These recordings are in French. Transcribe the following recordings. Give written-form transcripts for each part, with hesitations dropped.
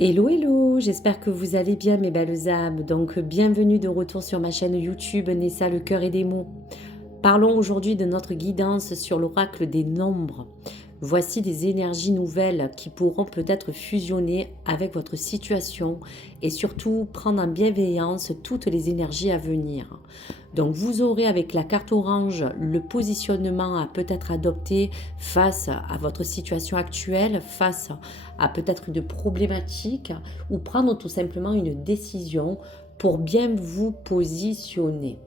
Hello, hello, j'espère que vous allez bien mes belles âmes. Donc bienvenue de retour sur ma chaîne YouTube Nessa le cœur et des mots. Parlons aujourd'hui de notre guidance sur l'oracle des nombres. Voici des énergies nouvelles qui pourront peut-être fusionner avec votre situation et surtout prendre en bienveillance toutes les énergies à venir. Donc vous aurez avec la carte orange le positionnement à peut-être adopter face à votre situation actuelle, face à peut-être une problématique ou prendre tout simplement une décision pour bien vous positionner.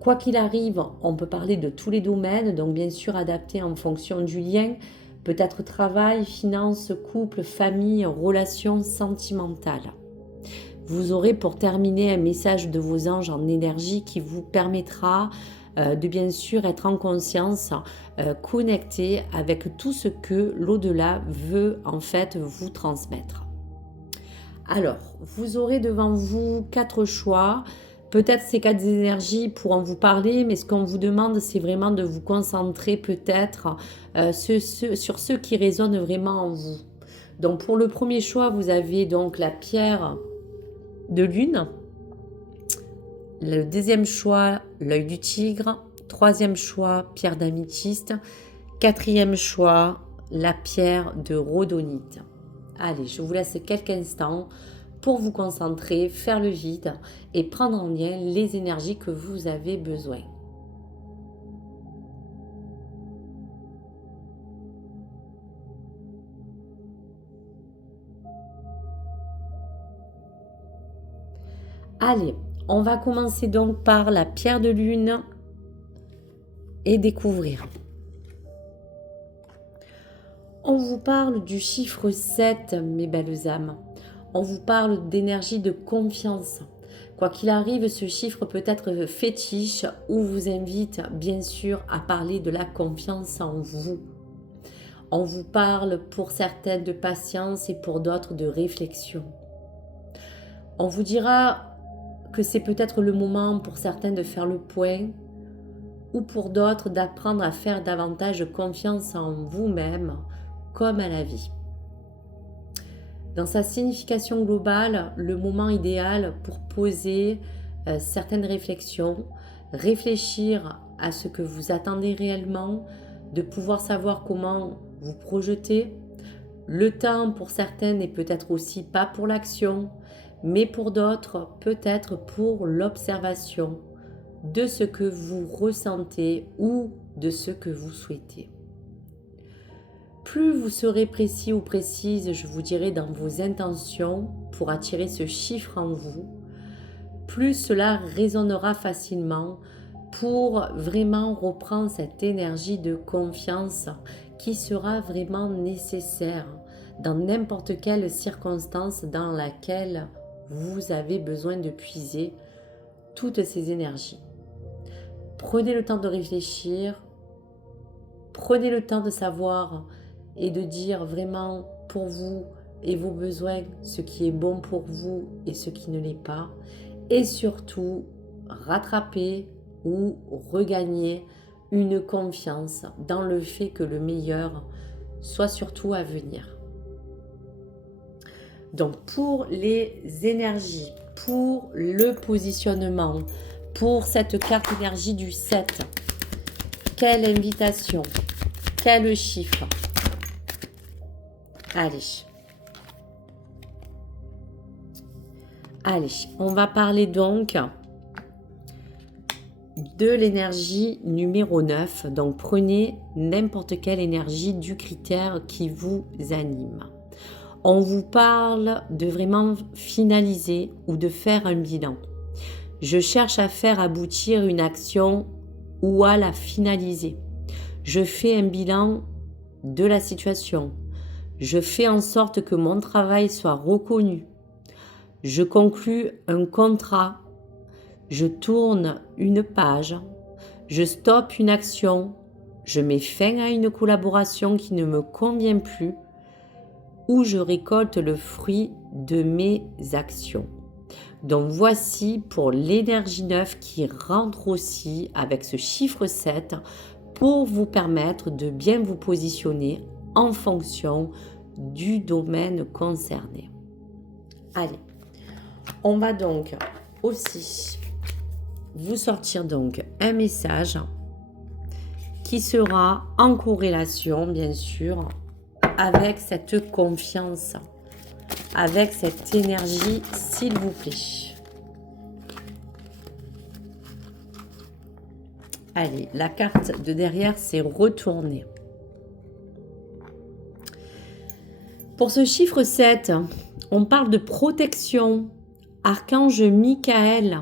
Quoi qu'il arrive, on peut parler de tous les domaines, donc bien sûr adapté en fonction du lien, peut-être travail, finances, couple, famille, relations sentimentales. Vous aurez pour terminer un message de vos anges en énergie qui vous permettra de bien sûr être en conscience, connecté avec tout ce que l'au-delà veut en fait vous transmettre. Alors, vous aurez devant vous 4 choix. Peut-être ces 4 énergies pourront vous parler, mais ce qu'on vous demande, c'est vraiment de vous concentrer peut-être sur ceux qui résonnent vraiment en vous. Donc, pour le premier choix, vous avez donc la pierre de lune. Le deuxième choix, l'œil du tigre. Troisième choix, pierre d'améthyste. Quatrième choix, la pierre de rhodonite. Allez, je vous laisse quelques instants pour vous concentrer, faire le vide et prendre en lien les énergies que vous avez besoin. Allez, on va commencer donc par la pierre de lune et découvrir. On vous parle du chiffre 7, mes belles âmes. On vous parle d'énergie de confiance. Quoi qu'il arrive, ce chiffre peut être fétiche ou vous invite bien sûr à parler de la confiance en vous. On vous parle pour certaines de patience et pour d'autres de réflexion. On vous dira que c'est peut-être le moment pour certains de faire le point ou pour d'autres d'apprendre à faire davantage confiance en vous-même comme à la vie. Dans sa signification globale, le moment idéal pour poser certaines réflexions, réfléchir à ce que vous attendez réellement, de pouvoir savoir comment vous projeter. Le temps pour certaines n'est peut-être aussi pas pour l'action, mais pour d'autres peut-être pour l'observation de ce que vous ressentez ou de ce que vous souhaitez. Plus vous serez précis ou précise, je vous dirai, dans vos intentions pour attirer ce chiffre en vous, plus cela résonnera facilement pour vraiment reprendre cette énergie de confiance qui sera vraiment nécessaire dans n'importe quelle circonstance dans laquelle vous avez besoin de puiser toutes ces énergies. Prenez le temps de réfléchir, prenez le temps de savoir et de dire vraiment pour vous et vos besoins ce qui est bon pour vous et ce qui ne l'est pas. Et surtout, rattraper ou regagner une confiance dans le fait que le meilleur soit surtout à venir. Donc pour les énergies, pour le positionnement, pour cette carte énergie du 7, quelle invitation, quel chiffre. Allez, on va parler donc de l'énergie numéro 9. Donc prenez n'importe quelle énergie du critère qui vous anime. On vous parle de vraiment finaliser ou de faire un bilan. Je cherche à faire aboutir une action ou à la finaliser. Je fais un bilan de la situation. Je fais en sorte que mon travail soit reconnu. Je conclus un contrat. Je tourne une page. Je stoppe une action. Je mets fin à une collaboration qui ne me convient plus. Ou je récolte le fruit de mes actions. Donc voici pour l'énergie 9 qui rentre aussi avec ce chiffre 7 pour vous permettre de bien vous positionner en fonction du domaine concerné. Allez, on va donc aussi vous sortir donc un message qui sera en corrélation, bien sûr, avec cette confiance, avec cette énergie, s'il vous plaît. Allez, la carte de derrière, c'est retourner. Pour ce chiffre 7, on parle de protection. Archange Michael,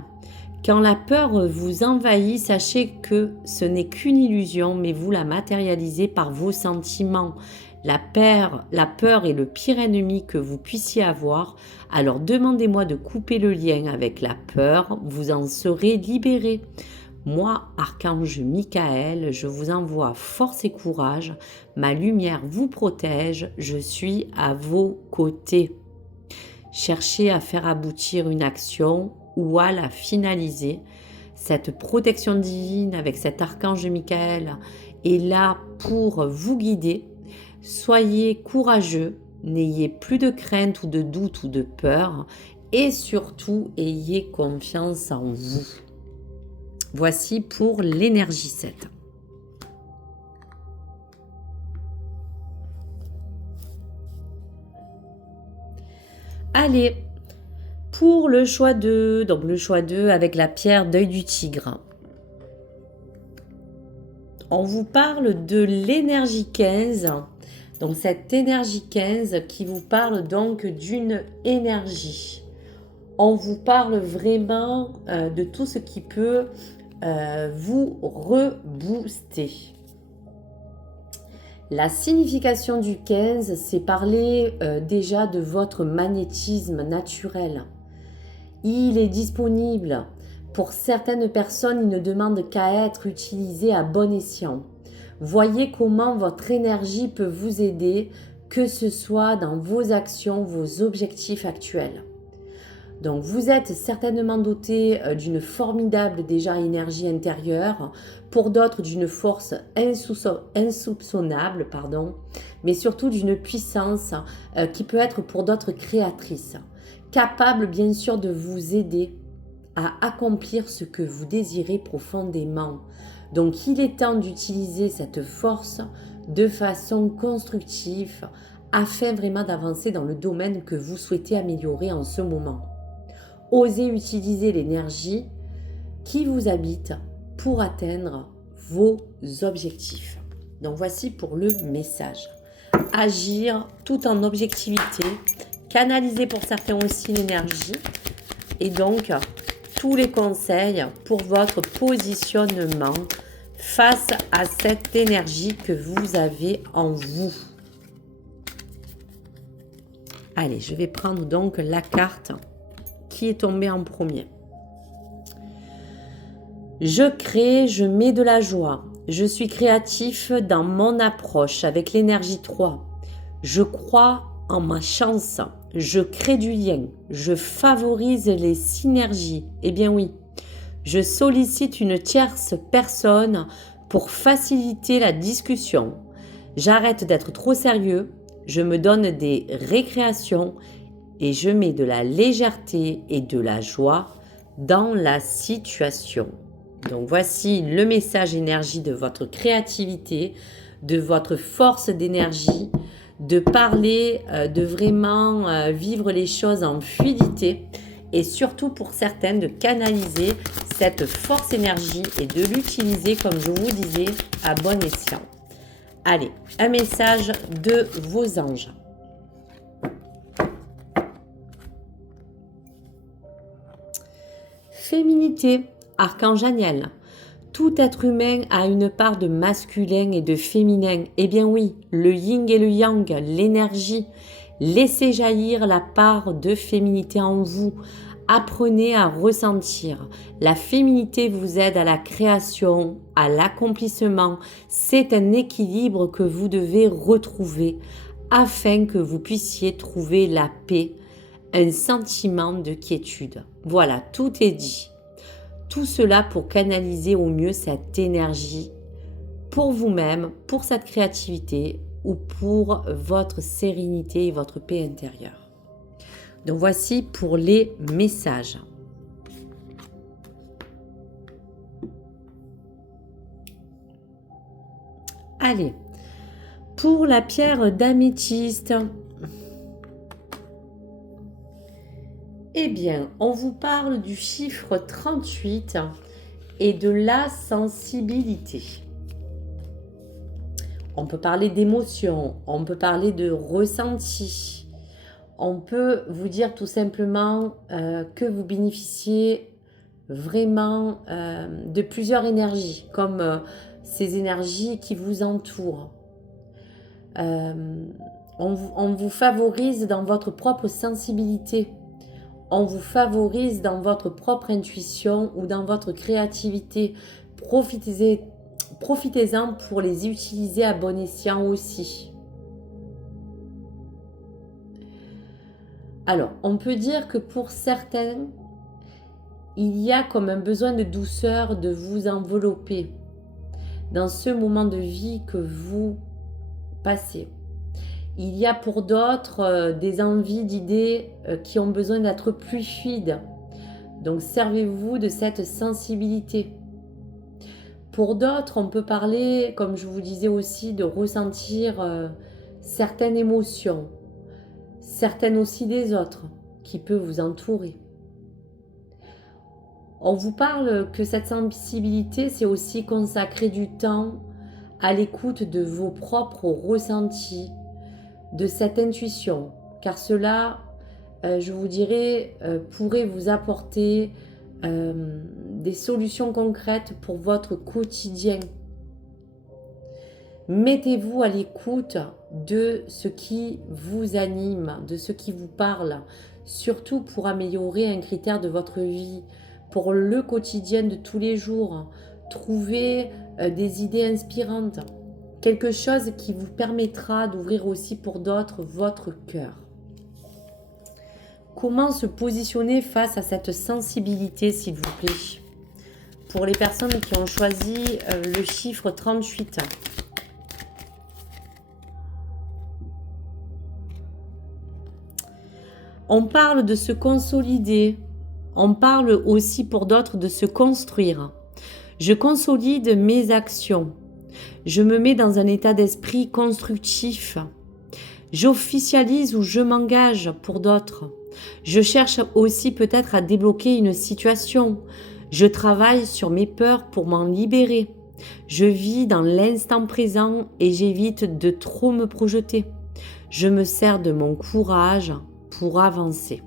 quand la peur vous envahit, sachez que ce n'est qu'une illusion, mais vous la matérialisez par vos sentiments. La peur est le pire ennemi que vous puissiez avoir. Alors demandez-moi de couper le lien avec la peur, vous en serez libéré. Moi, Archange Michael, je vous envoie force et courage. Ma lumière vous protège. Je suis à vos côtés. Cherchez à faire aboutir une action ou à la finaliser. Cette protection divine avec cet Archange Michael est là pour vous guider. Soyez courageux. N'ayez plus de crainte ou de doute ou de peur. Et surtout, ayez confiance en vous. Voici pour l'énergie 7. Allez, pour le choix 2, donc le choix 2 avec la pierre d'œil du tigre. On vous parle de l'énergie 15. Donc cette énergie 15 qui vous parle donc d'une énergie. On vous parle vraiment de tout ce qui peut vous rebooster. La signification du 15, c'est parler déjà de votre magnétisme naturel. Il est disponible. Pour certaines personnes, il ne demande qu'à être utilisé à bon escient. Voyez comment votre énergie peut vous aider, que ce soit dans vos actions, vos objectifs actuels. Donc vous êtes certainement doté d'une formidable déjà énergie intérieure, pour d'autres d'une force insoupçonnable, mais surtout d'une puissance qui peut être pour d'autres créatrice, capable bien sûr de vous aider à accomplir ce que vous désirez profondément. Donc il est temps d'utiliser cette force de façon constructive afin vraiment d'avancer dans le domaine que vous souhaitez améliorer en ce moment. Osez utiliser l'énergie qui vous habite pour atteindre vos objectifs. Donc voici pour le message. Agir tout en objectivité, canaliser pour certains aussi l'énergie et donc tous les conseils pour votre positionnement face à cette énergie que vous avez en vous. Allez, je vais prendre donc la carte qui est tombé en premier. Je crée, je mets de la joie. Je suis créatif dans mon approche avec l'énergie 3. Je crois en ma chance. Je crée du lien. Je favorise les synergies. Eh bien oui, je sollicite une tierce personne pour faciliter la discussion. J'arrête d'être trop sérieux. Je me donne des récréations et je mets de la légèreté et de la joie dans la situation. Donc voici le message énergie de votre créativité, de votre force d'énergie, de parler, de vraiment vivre les choses en fluidité et surtout pour certaines de canaliser cette force énergie et de l'utiliser comme je vous disais à bon escient. Allez, un message de vos anges. Féminité, Archange Aniel. Tout être humain a une part de masculin et de féminin. Eh bien oui, le yin et le yang, l'énergie. Laissez jaillir la part de féminité en vous. Apprenez à ressentir. La féminité vous aide à la création, à l'accomplissement. C'est un équilibre que vous devez retrouver afin que vous puissiez trouver la paix, un sentiment de quiétude. Voilà, tout est dit. Tout cela pour canaliser au mieux cette énergie pour vous-même, pour cette créativité ou pour votre sérénité et votre paix intérieure. Donc voici pour les messages. Allez, pour la pierre d'améthyste, eh bien, on vous parle du chiffre 38 et de la sensibilité. On peut parler d'émotion, on peut parler de ressenti. On peut vous dire tout simplement que vous bénéficiez vraiment de plusieurs énergies, comme ces énergies qui vous entourent. On vous favorise dans votre propre sensibilité. On vous favorise dans votre propre intuition ou dans votre créativité. Profitez-en pour les utiliser à bon escient aussi. Alors, on peut dire que pour certains, il y a comme un besoin de douceur de vous envelopper dans ce moment de vie que vous passez. Il y a pour d'autres des envies, d'idées qui ont besoin d'être plus fluides. Donc, servez-vous de cette sensibilité. Pour d'autres, on peut parler, comme je vous disais aussi, de ressentir certaines émotions, certaines aussi des autres, qui peuvent vous entourer. On vous parle que cette sensibilité, c'est aussi consacrer du temps à l'écoute de vos propres ressentis, de cette intuition, car cela, je vous dirais, pourrait vous apporter des solutions concrètes pour votre quotidien. Mettez-vous à l'écoute de ce qui vous anime, de ce qui vous parle, surtout pour améliorer un critère de votre vie, pour le quotidien de tous les jours. Trouvez des idées inspirantes, quelque chose qui vous permettra d'ouvrir aussi pour d'autres votre cœur. Comment se positionner face à cette sensibilité, s'il vous plaît? Pour les personnes qui ont choisi le chiffre 38. On parle de se consolider. On parle aussi pour d'autres de se construire. Je consolide mes actions. Je me mets dans un état d'esprit constructif. J'officialise ou je m'engage pour d'autres. Je cherche aussi peut-être à débloquer une situation. Je travaille sur mes peurs pour m'en libérer. Je vis dans l'instant présent et j'évite de trop me projeter. Je me sers de mon courage pour avancer.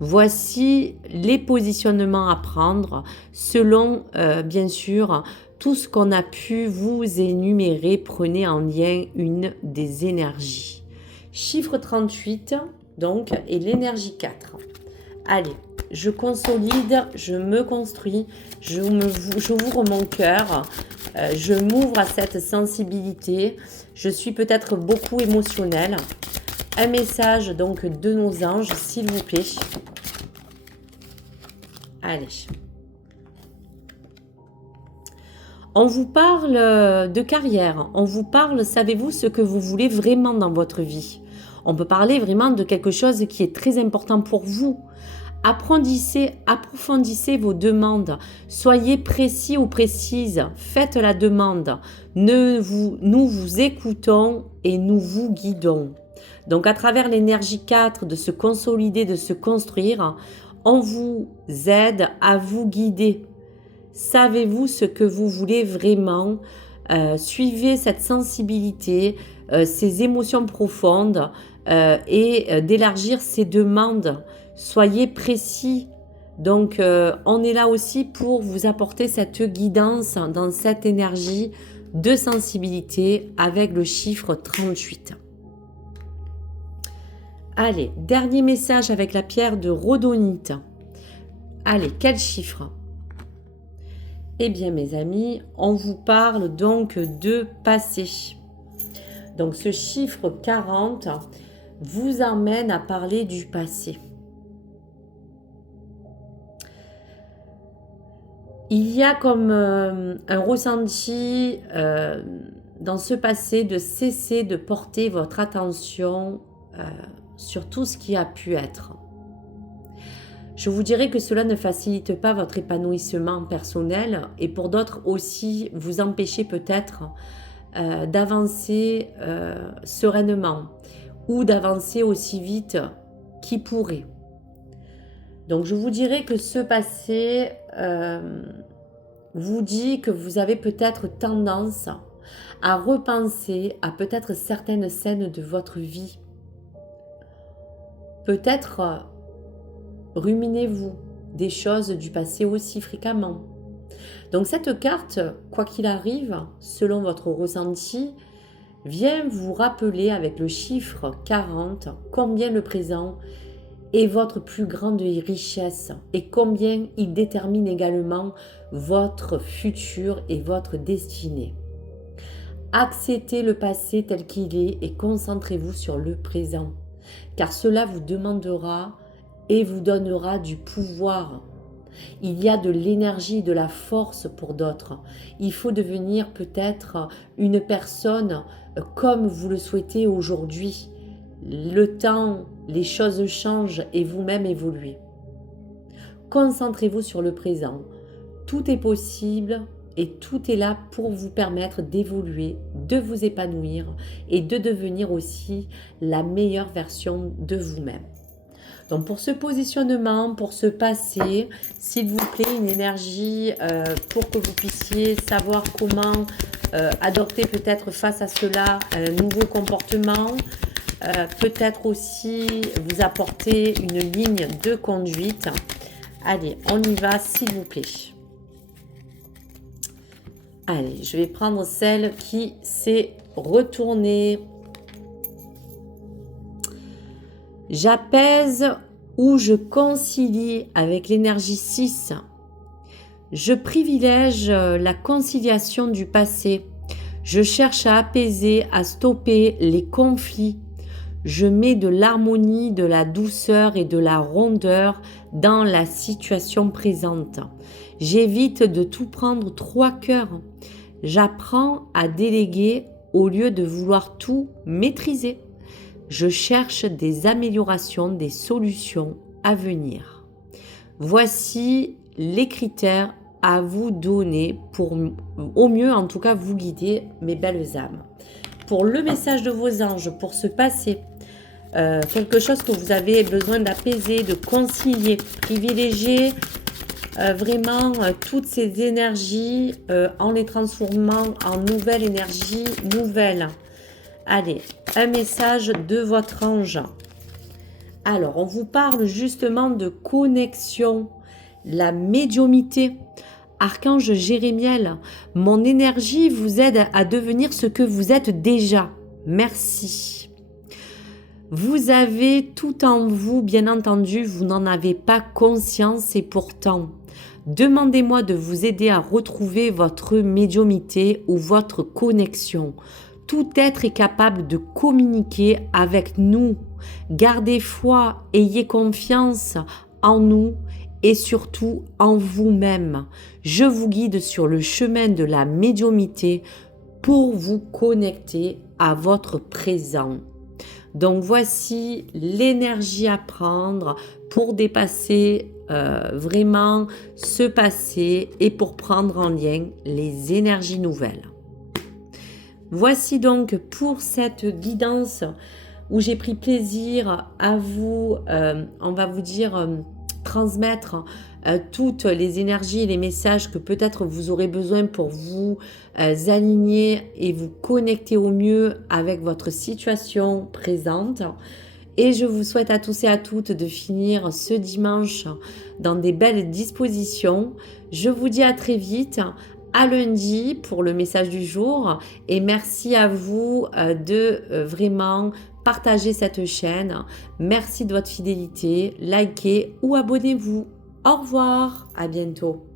Voici les positionnements à prendre selon, bien sûr, tout ce qu'on a pu vous énumérer. Prenez en lien une des énergies. Chiffre 38, donc, et l'énergie 4. Allez, je consolide, je me construis, j'ouvre mon cœur, je m'ouvre à cette sensibilité. Je suis peut-être beaucoup émotionnelle. Un message donc de nos anges, s'il vous plaît. Allez. On vous parle de carrière. On vous parle, savez-vous ce que vous voulez vraiment dans votre vie? On peut parler vraiment de quelque chose qui est très important pour vous. Approfondissez vos demandes. Soyez précis ou précises. Faites la demande. Nous vous écoutons et nous vous guidons. Donc, à travers l'énergie 4 de se consolider, de se construire, on vous aide à vous guider. Savez-vous ce que vous voulez vraiment? Suivez cette sensibilité, ces émotions profondes et d'élargir ces demandes. Soyez précis. Donc, on est là aussi pour vous apporter cette guidance dans cette énergie de sensibilité avec le chiffre 38. Allez, dernier message avec la pierre de rhodonite. Allez, quel chiffre? Eh bien, mes amis, on vous parle donc de passé. Donc, ce chiffre 40 vous emmène à parler du passé. Il y a comme un ressenti dans ce passé de cesser de porter votre attention sur tout ce qui a pu être. Je vous dirais que cela ne facilite pas votre épanouissement personnel et pour d'autres aussi vous empêchez peut-être d'avancer sereinement ou d'avancer aussi vite qu'il pourrait. Donc je vous dirais que ce passé vous dit que vous avez peut-être tendance à repenser à peut-être certaines scènes de votre vie. Peut-être ruminez-vous des choses du passé aussi fréquemment. Donc cette carte, quoi qu'il arrive, selon votre ressenti, vient vous rappeler avec le chiffre 40 combien le présent est votre plus grande richesse et combien il détermine également votre futur et votre destinée. Acceptez le passé tel qu'il est et concentrez-vous sur le présent, car cela vous demandera et vous donnera du pouvoir. Il y a de l'énergie, de la force pour d'autres. Il faut devenir peut-être une personne comme vous le souhaitez aujourd'hui. Le temps, les choses changent et vous-même évoluez. Concentrez-vous sur le présent. Tout est possible et tout est là pour vous permettre d'évoluer, de vous épanouir et de devenir aussi la meilleure version de vous-même. Donc pour ce positionnement, pour ce passé, s'il vous plaît, une énergie pour que vous puissiez savoir comment adopter peut-être face à cela un nouveau comportement, peut-être aussi vous apporter une ligne de conduite. Allez, on y va s'il vous plaît. Allez, je vais prendre celle qui s'est retournée. J'apaise ou je concilie avec l'énergie 6. Je privilège la conciliation du passé. Je cherche à apaiser, à stopper les conflits. Je mets de l'harmonie, de la douceur et de la rondeur dans la situation présente. J'évite de tout prendre trop à cœur. J'apprends à déléguer au lieu de vouloir tout maîtriser. Je cherche des améliorations, des solutions à venir. Voici les critères à vous donner pour au mieux en tout cas vous guider, mes belles âmes. Pour le message de vos anges, pour ce passé, quelque chose que vous avez besoin d'apaiser, de concilier, privilégier vraiment toutes ces énergies en les transformant en nouvelles énergies nouvelles. Allez, un message de votre ange. Alors, on vous parle justement de connexion, la médiumité. Archange Jérémiel, mon énergie vous aide à devenir ce que vous êtes déjà. Merci. Vous avez tout en vous, bien entendu, vous n'en avez pas conscience et pourtant, demandez-moi de vous aider à retrouver votre médiumité ou votre connexion. Tout être est capable de communiquer avec nous. Gardez foi, ayez confiance en nous et surtout en vous-même. Je vous guide sur le chemin de la médiumité pour vous connecter à votre présent. Donc voici l'énergie à prendre pour dépasser vraiment ce passé et pour prendre en lien les énergies nouvelles. Voici donc pour cette guidance où j'ai pris plaisir à vous, on va vous dire, transmettre toutes les énergies et les messages que peut-être vous aurez besoin pour vous aligner et vous connecter au mieux avec votre situation présente. Et je vous souhaite à tous et à toutes de finir ce dimanche dans des belles dispositions. Je vous dis à très vite. À lundi pour le message du jour et merci à vous de vraiment partager cette chaîne. Merci de votre fidélité, likez ou abonnez-vous. Au revoir, à bientôt.